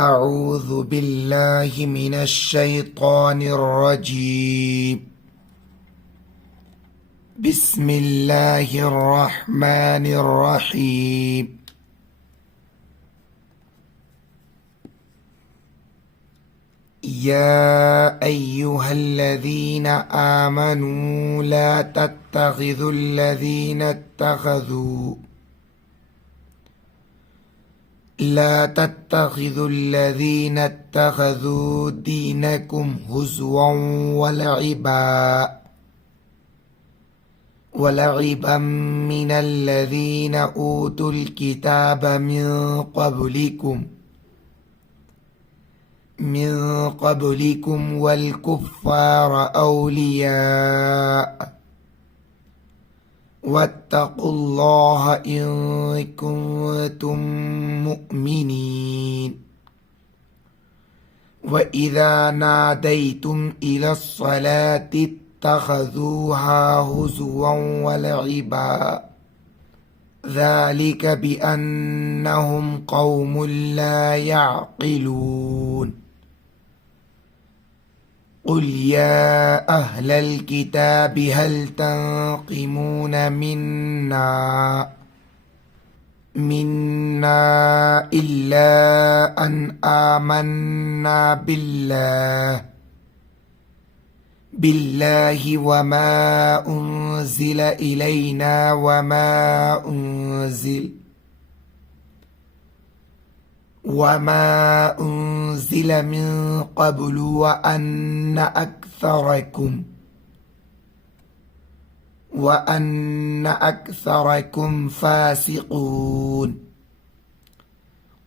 أعوذ بالله من الشيطان الرجيم. بسم الله الرحمن الرحيم. يا أيها الذين آمنوا لا تتخذوا الذين اتخذوا دينكم هزوا ولعبا من الذين أوتوا الكتاب من قبلكم والكفار أولياء واتقوا الله إن كنتم مؤمنين. وإذا ناديتم إلى الصلاة اتخذوها هزوا ولعبا ذلك بأنهم قوم لا يعقلون. قل يا أهل الكتاب هل تنقمون منا إلا أن آمنا بالله وما أنزل إلينا وما أنزل من قبل وأن أكثركم فاسقون.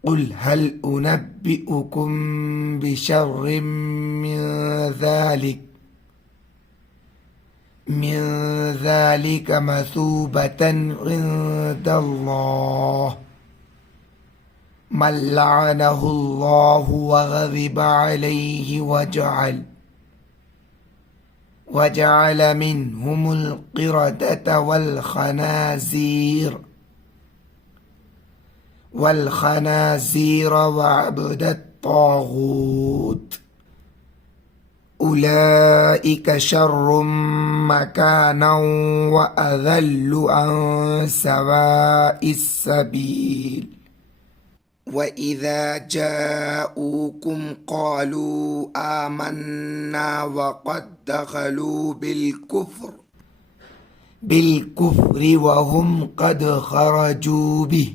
قل هل أنبئكم بشر من ذلك مثوبة عند الله من لعنه الله وغضب عليه وجعل منهم القردة والخنازير وعبد الطاغوت أولئك شر مكانا وأضل عن سواء السبيل. وإذا جاءوكم قالوا آمنا وقد دخلوا بالكفر وهم قد خرجوا به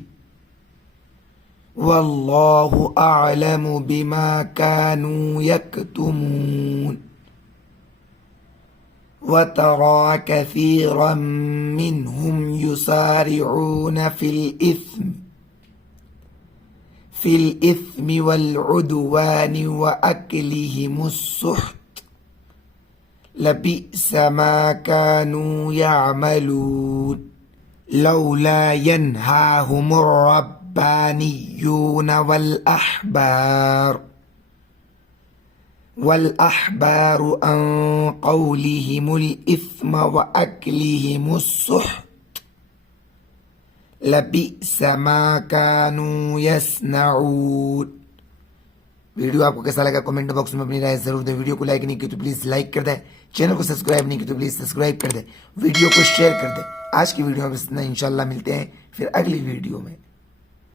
والله أعلم بما كانوا يكتمون. وترى كثيرا منهم يسارعون في الإثم والعدوان وأكلهم السحت لبئس ما كانوا يعملون. لولا ينهاهم الربانيون والأحبار عن قولهم الإثم وأكلهم السحت لبئस ما كانوا يصنعون. वीडियो आपको कैसा लगा कमेंट बॉक्स में अपनी राय जरूर दें। वीडियो को लाइक नहीं किया तो प्लीज लाइक कर दें। चैनल को सब्सक्राइब नहीं किया तो प्लीज सब्सक्राइब कर दें। वीडियो को शेयर कर दें। आज की वीडियो में इतना, इंशाल्लाह मिलते हैं फिर अगली वीडियो में।